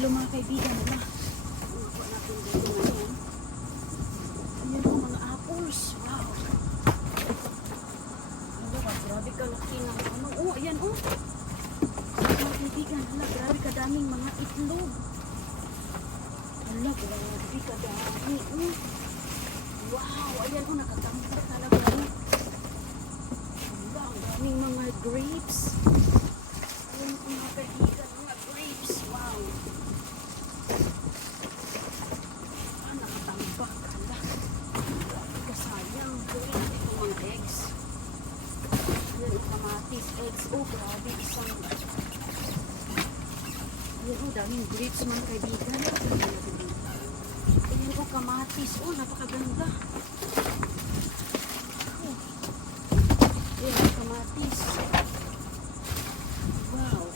kilo mga kaibigan. Wala. Nakuha natin dito ngayon. Ayan po mga apples. Wow. Ano ba? Grabe kalaki ng ano. Oh, ayan oh. Mga kaibigan. Hala, grabe kadaming mga itlog. Hala, grabe kadami. Oh. Wow. Ayan oh, nakatambak talaga. Oh. Hala, ang daming mga grapes. Ayan po mga kaibigan. Mga grapes. Wow. Nakatambak. Hala. Grabe kasayang. Gawin natin itong mga eggs. Ayan o, kamatis, eggs. Oh, grabe. Isang... Ayan o, daming grapes mga kaibigan. Ayan o, kamatis. Oh, napakaganda. Oh. Ayan o, kamatis. Wow.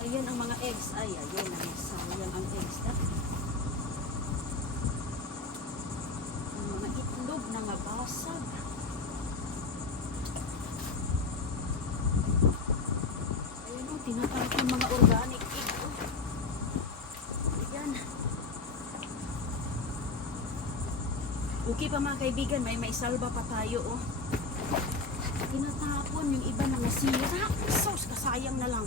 Ayan ang mga eggs. Ay, ayan na. Sayang ang eggs. Ang mga itlog na nabasag. Ayan o, tinatawag yung mga organic egg. Oh. Ayan. Okay pa mga kaibigan, may salba pa tayo. Oh. Tinatapon yung iba na nasira. Sos, kasayang na lang.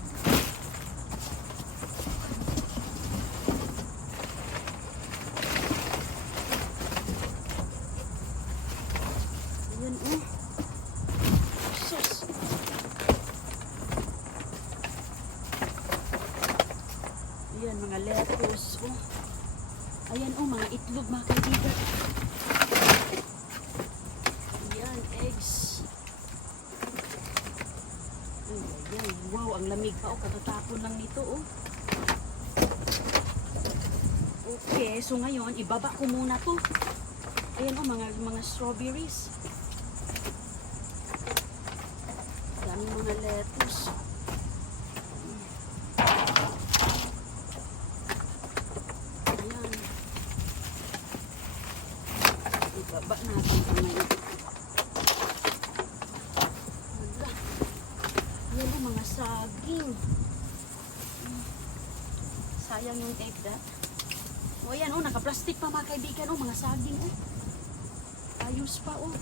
Ayan oh. Sos. Ayan, mga lettuce. Oh. Ayan oh, mga itlog mga kaibigan. Ayan, eggs. Ayan, wow, ang lamig pa. Oh, katatapon lang nito. Oh. Okay, so ngayon, ibaba ko muna to. Ayan oh, mga strawberries. Daming mga lettuce. Ayan. Ibaba natin ito ngayon. Wala. Ayan oh, mga saging. Sayang yung egg that. O ayan oh, naka-plastic pa mga kaibigan oh, mga saging oh. Ayos pa oh.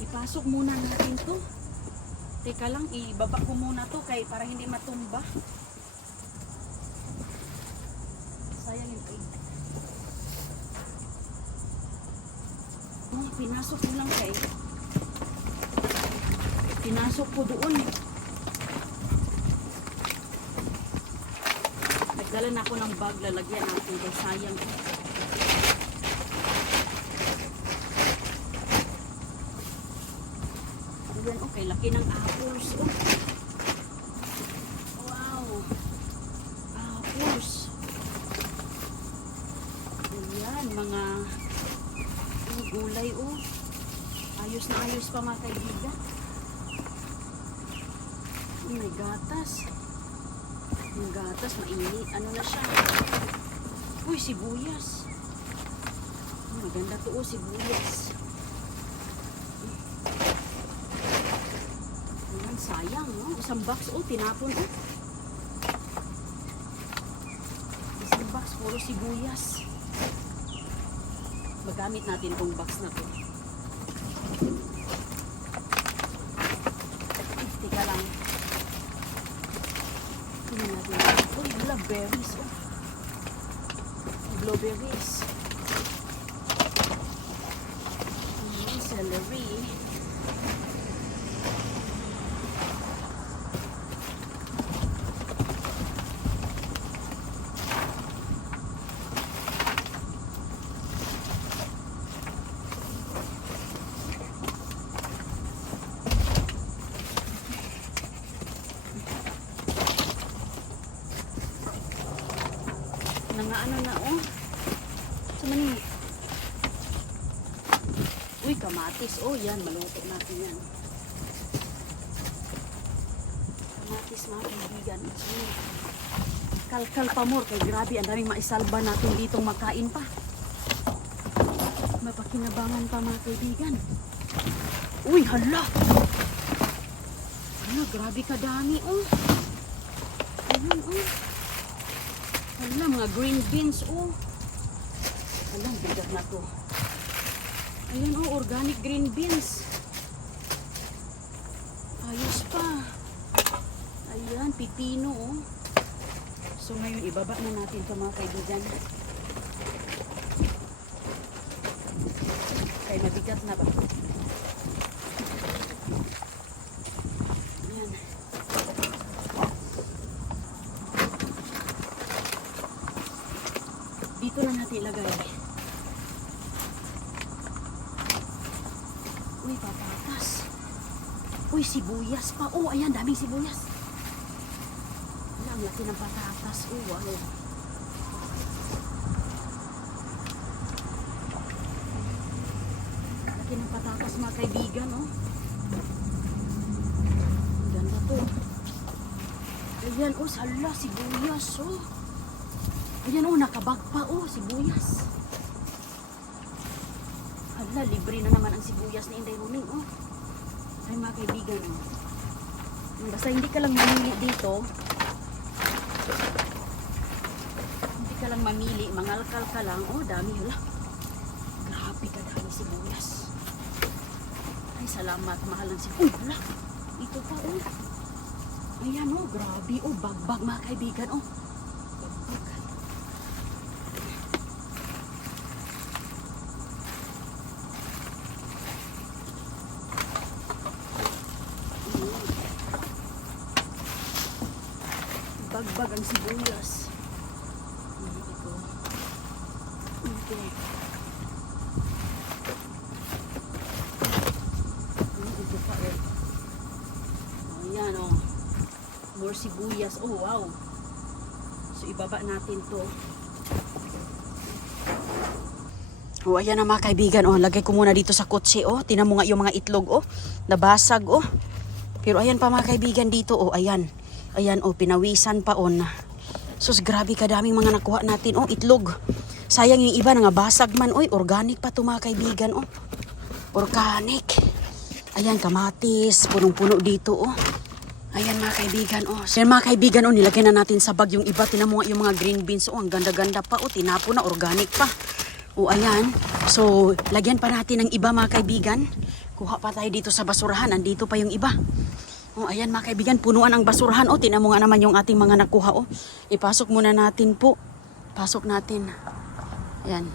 Ipasok muna natin to. Teka lang, ibaba ko muna to kay para hindi matumba. Sayang yung egg. Oh, pinasok ko lang kay. Pinasok ko doon. Nagdala na ako ng bag, lalagyan natin kay sayang. Ayan, okay, laki ng apples. Oh. Wow. Apples. Ayan, mga gulay. Oh. Ayos na ayos pa mga kaibigan. Oh, may gatas. Yung gatas, mainit. Ano na siya? Uy, sibuyas. Maganda to, oh, sibuyas. Ayan, sayang, no? Isang box, oh, tinapon, oh. Isang box, puro sibuyas. Magamit natin tong box na to. Tika lang. Tingnan natin. Uy, wala, berries, oh. Blueberries. Ayan, celery. Ano na oh. So mani. Uy, kamatis. Oh, yan, maluto natin yan. Kamatis mga kaibigan. Kalkal pa more kay grabe, ang daming maisalba natin ditong makain pa. Mapakinabangan pa mga kaibigan. Uy, hala. Hala, grabe kadami oh. Ayan, oh. Wala, mga green beans, oh. Alam, bigat na to. Ayan, oh, organic green beans. Ayos pa. Ayan, pipino, oh. So, ngayon, ibaba na natin ito, mga kaibigan. Kaya mabigat na ba? Ayan. Dito na natin ilagay. Uy, papatas. Uy, sibuyas pa. Oh, ayan, daming sibuyas. Wala, ang laki ng patatas. Oh, wow. Laki ng patatas, mga kaibigan, oh. Ganda to. Ayan, oh, sala, sibuyas, oh. Ayan, oh, nakabag pa, oh, sibuyas. Hala, libre na naman ang sibuyas ni Inday Ruming, oh. Ay, mga kaibigan, oh. Basta hindi ka lang mamili dito. Hindi ka lang mamili, mangalkal ka lang. Oh, dami, hala. Grabe ka dami sibuyas. Ay, salamat, mahal ng sibuyas. Hala, ito pa, oh. Ayan, oh, grabe, oh, bagbag, mga kaibigan, oh. Bagbag. Bagbag ang sibuyas. Ito. Okay. Ito pa, eh. Ayan, oh. More sibuyas. Oh, wow. So, ibaba natin to. Oh, ayan na, mga kaibigan. Oh, lagay ko muna dito sa kotse. Oh, tinan mo nga yung mga itlog. Oh, nabasag. Oh. Pero ayan pa, mga kaibigan, dito. Oh, ayan. Ayan, oh, pinawisan pa, on. Sus, grabe kadaming mga nakuha natin. Oh, itlog. Sayang yung iba, nangabasag man. Oy, organic pa to, mga kaibigan. Oh, organic. Ayan, kamatis. Punong-puno dito, oh. Ayan, mga kaibigan, oh. Ayan, mga kaibigan, oh, nilagay na natin sa bag yung iba. Tinan mo yung mga green beans. Oh, ang ganda-ganda pa. Oh, tinapo na, organic pa. Oh, ayan. So, lagyan pa natin ng iba, mga kaibigan. Kuha pa tayo dito sa basurahan. Andito pa yung iba. Oh, ayan, mga kaibigan, punuan ang basurahan. Oh, tinan mo nga naman yung ating mga nakuha. Oh, ipasok muna natin po. Pasok natin. Ayan.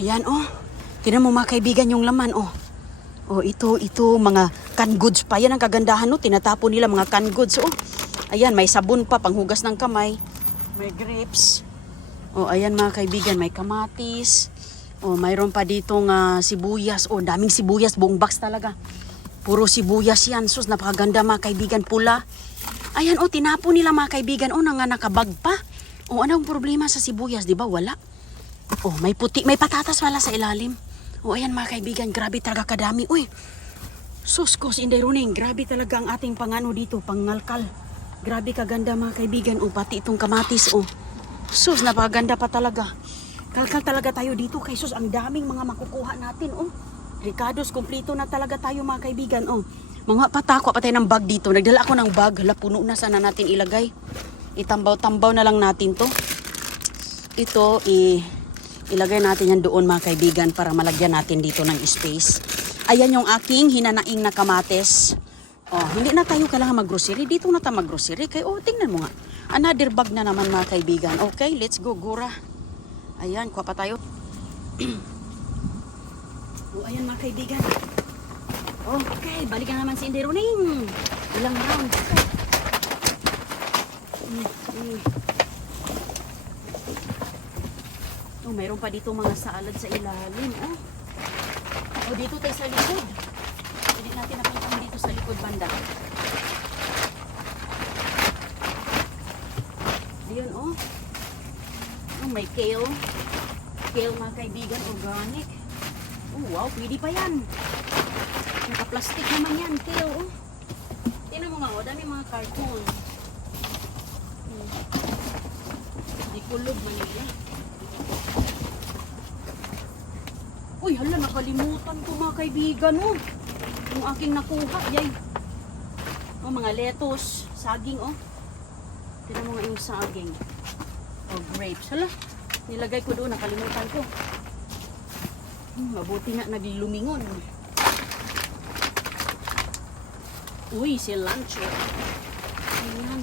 Ayan, oh. Tinan mo, mga kaibigan, yung laman, oh. Oh, ito, mga canned goods pa. Yan ang kagandahan, no? Tinatapon nila mga canned goods, oh. Ayan, may sabon pa, panghugas ng kamay. May grapes. Oh, ayan, mga kaibigan, may kamatis. Oh, mayroon pa ditong sibuyas. Oh, daming sibuyas, buong box talaga. Puro sibuyas yan. Sus, napakaganda, mga kaibigan, pula. Ayan, oh, tinapon nila, mga kaibigan. Oh, nakabag pa. Oh, anong problema sa sibuyas, di ba? Wala. Oh, may puti, may patatas wala sa ilalim. Oh, ayan, mga kaibigan, grabe talaga kadami. Uy, sus ko, si Inday Runing, grabe talaga ang ating pangano dito, pangalkal. Grabe kaganda, mga kaibigan. Oh, pati itong kamatis, oh. Sus, napakaganda pa talaga. Kalkal talaga tayo dito, kay sus, ang daming mga makukuha natin, oh. Ricados, kumplito na talaga tayo, mga kaibigan, oh. Mga patako pa tayo ng bag dito. Nagdala ako ng bag, hala, puno na, sana natin ilagay. Itambaw-tambaw na lang natin to. Ito, ilagay natin yan doon, mga kaibigan, para malagyan natin dito ng space. Ayan yung aking hinanaing na kamates. Oh, hindi na tayo kailangan mag-grocery. Dito na tayo mag-grocery. Kaya, oh, tingnan mo nga. Another bag na naman, mga kaibigan. Okay, let's go, Gura. Ayan, kuha pa tayo. Oh, ayan, mga kaibigan. Okay, balikan naman si Inday Runing. Ilang round. Oh, mayroon pa dito mga salad sa ilalim. Oh, oh, dito tayo sa likod. Hindi natin nakita dito sa likod banda. Ayan, oh. Oh, may kale. Kale, mga kaibigan, organic. Oh, wow, pwede pa yan. Naka-plastic naman yan, kale, oh. Tingnan mo nga, oh, dami mga carton. Di kulog man nila. Uy, hala, nakalimutan ko, mga kaibigan, oh. Yung aking nakuha, yay. Oh, mga lettuce, saging oh. Tingnan mo nga yung saging. Oh, grapes. Hala, nilagay ko doon, nakalimutan ko. Mabuti nga naglumingon. Uy, cilantro. Ayan.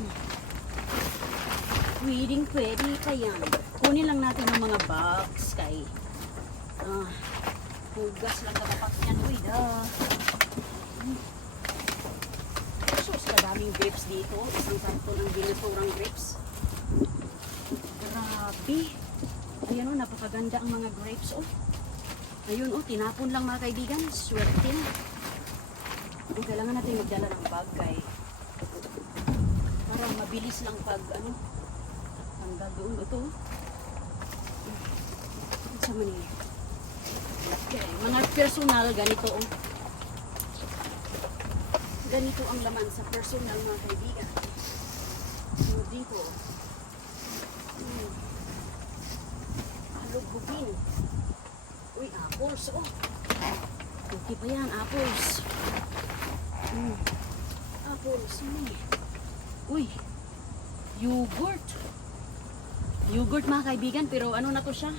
Pwede pa yan. Kunin lang natin ang mga box kay hugas lang kapapak yan. Uy, sus, kadaming grapes dito. Isang karton ng binasurang grapes. Grabe. Ayan o, napakaganda ang mga grapes o. Ayun o, tinapon lang mga kaibigan. Swerte na. Kailangan natin magdala ng bag kay para mabilis lang pag tanggal doon. Ito sa Manila. Okay. Mga personal, ganito o. Ganito ang laman sa personal mga kaibigan. So dito halugugin. Uy, apples oh. Okay pa yan, apples. Apples. Uy, yogurt. Yogurt mga kaibigan, pero ano na to siya?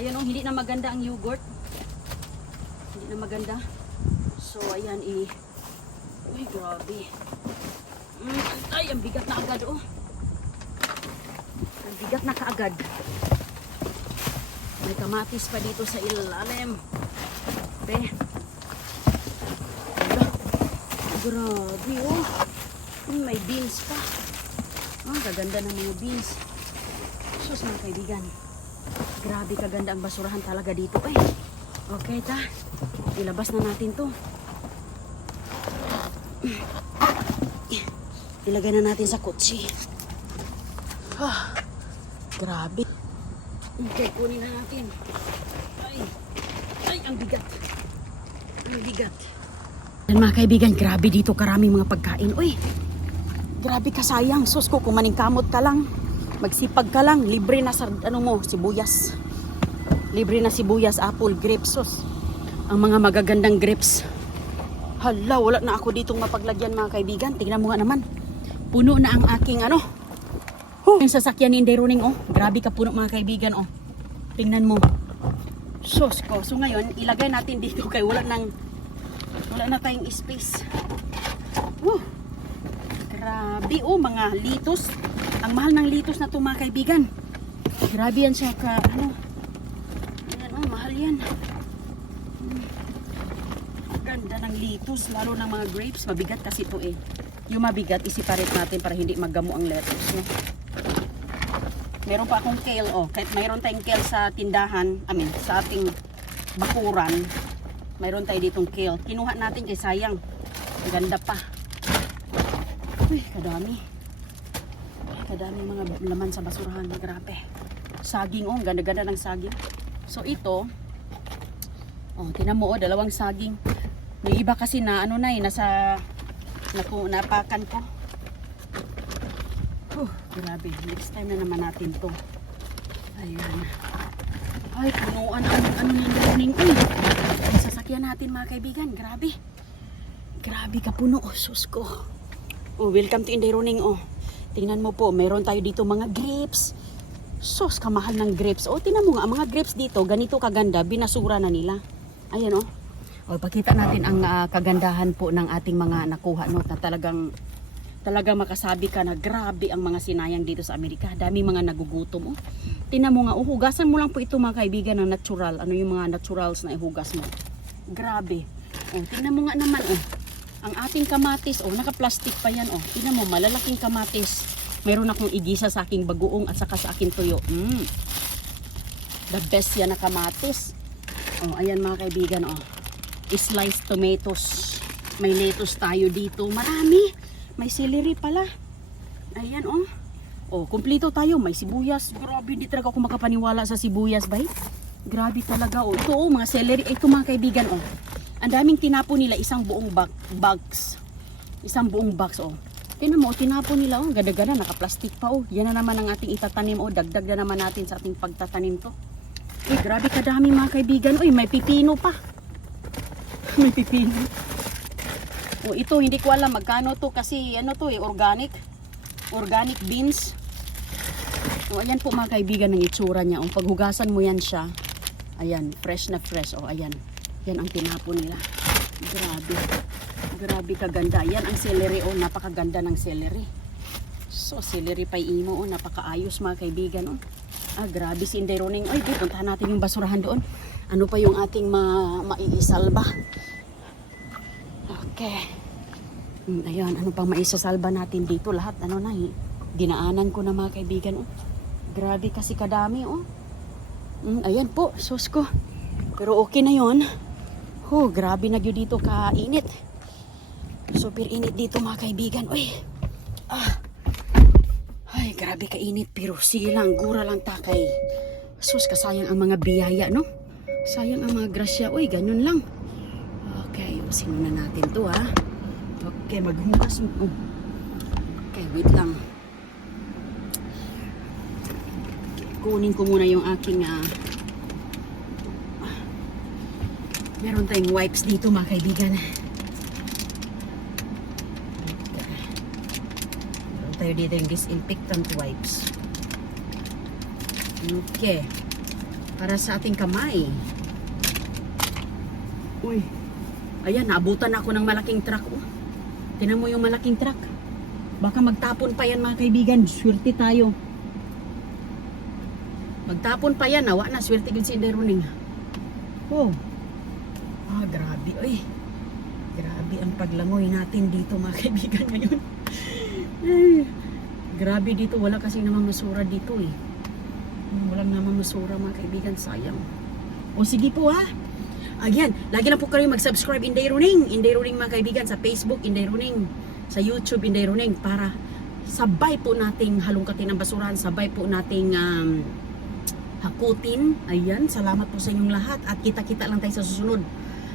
Ayan oh, hindi na maganda ang yogurt. Hindi na maganda. So ayan uy, grabe. Ay, ang bigat na agad oh. Ang bigat na kaagad. May kamatis pa dito sa ilalim. Be. Grabe oh. May beans pa. Kaganda ng mga beans. Sus mga kaibigan. Grabe kaganda ang basurahan talaga dito eh. Okay ta. Ilabas na natin to. Ilagay na natin sa kotse. Grabe. Okay, kunin na natin. Ay, ang bigat. Ang bigat. Yan mga kaibigan, grabe dito karaming mga pagkain. Uy, grabe ka sayang. Sus ko, kung maningkamot ka lang, magsipag ka lang, libre na sa, sibuyas. Libre na sibuyas, apple, grapes, sus. Ang mga magagandang grapes. Hala, wala na ako ditong mapaglagyan mga kaibigan. Tingnan mo nga naman. Puno na ang aking yung sasakyan ni Inday Roning oh. Grabe ka puno mga kaibigan oh. Tingnan mo. Sus ko. So ngayon, ilagay natin dito kay wala na tayong space. Grabe oh, mga litos. Ang mahal ng litos na to mga kaibigan. Grabe yan siya ka Ayan oh, mahal yan. Ganda ng litos, lalo ng mga grapes. Mabigat kasi ito eh. Yung mabigat, isiparate natin para hindi maggamo ang lettuce no? Meron pa akong kale oh. Kahit mayroon tayong kale sa tindahan, sa ating bakuran, mayroon tayo ditong kale. Kinuha natin kay sayang. Ganda pa. Uy, kadami. Kadami mga laman sa basurahan. Grabe. Saging oh, ganda-ganda ng saging. So ito, tinan mo oh, dalawang saging. May iba kasi na nasa napakan ko. Grabe. Next time na naman natin to. Ayan. Ay, punuan ang ninding. Sasakyan natin mga kaibigan. Grabe. Grabe ka puno. Sus ko. Welcome to Inday Roning. Tingnan mo po. Meron tayo dito mga grapes. Sus, kamahal ng grapes. Tingnan mo nga. Mga grapes dito, ganito kaganda. Binasura na nila. Ayan pakita natin ang kagandahan po ng ating mga nakuha. Na talagang makasabi ka na grabe ang mga sinayang dito sa Amerika. Dami mga nagugutom. Tingnan mo nga, hugasan mo lang po ito mga kaibigan ng natural. Ano yung mga naturals na ihugas mo. Grabe. Tingnan mo nga naman. Ang ating kamatis, naka-plastic pa yan. Tingnan mo, malalaking kamatis. Meron akong igisa sa aking bagoong at saka sa aking tuyo. The best yan na kamatis. Ayan mga kaibigan. Sliced tomatoes. May lettuce tayo dito. Marami. May celery pala. Ayan kumpleto tayo. May sibuyas. Grabe, hindi talaga ako makapaniwala sa sibuyas, bay. Grabe talaga Ito mga celery. Ito mga kaibigan Ang daming tinapon nila, isang buong box. Isang buong box Tingnan mo, tinapon nila gada-gada, naka-plastic pa Yan na naman ang ating itatanim dagdag na naman natin sa ating pagtatanim to. Grabe kadami mga kaibigan. May pipino pa. May pipino. O ito, hindi ko alam magkano to kasi ano to organic. Organic beans. O ayan po mga kaibigan ng itsura niya. O paghugasan mo yan siya. Ayan, fresh na fresh. O ayan. Yan ang tinapon nila. Grabe. Grabe kaganda. Yan ang celery. O napakaganda ng celery. So celery pay imo. O napakaayos mga kaibigan. O. Grabe si Inday Roning. Ay, puntahan natin yung basurahan doon. Ano pa yung ating maiisalba. Okay. Ayan, ano pang maisasalba natin dito? Lahat, ano na dinaanan ko na mga kaibigan. Grabe kasi kadami. Ayan po, sus ko. Pero okay na yon. Grabe na yun dito kainit. Super init dito mga kaibigan. Uy. Ay, grabe kainit. Pero sige lang, gura lang takay. Sus, kasayang ang mga biyaya, no? Sayang ang mga grasya. Uy, ganun lang. Okay, ayusin muna natin to ha. Okay, maghugas mo. Okay, wait lang. Kunin ko muna yung aking meron tayong wipes dito mga kaibigan. Okay. Meron tayo dito yung disinfectant wipes. Okay. Para sa ating kamay. Uy. Ayan, naabutan ako ng malaking truck. Tinan mo yung malaking truck. Baka magtapon pa yan mga kaibigan. Swerte tayo. Magtapon pa yan. Nawa na. Swerte yun si Inday Roning. Grabe. Uy. Grabe ang paglangoy natin dito mga kaibigan ngayon. Grabe dito. Wala kasing namamasura dito eh. Walang namamasura mga kaibigan. Sayang. O sige po ha. Again, lagi na po kayo mag-subscribe Inday Roning. Inday Roning mga kaibigan sa Facebook, Inday Roning. Sa YouTube, Inday Roning. Para sabay po nating halungkatin ang basurahan. Sabay po nating hakutin. Ayan, salamat po sa inyong lahat. At kita-kita lang tayo sa susunod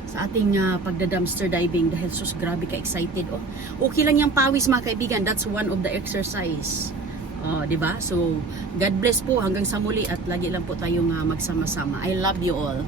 sa ating pagda-dumpster diving. Dahil sus, grabe ka-excited. Okay lang yung pawis mga kaibigan. That's one of the exercise. Diba? So, God bless po hanggang sa muli. At lagi lang po tayong magsama-sama. I love you all.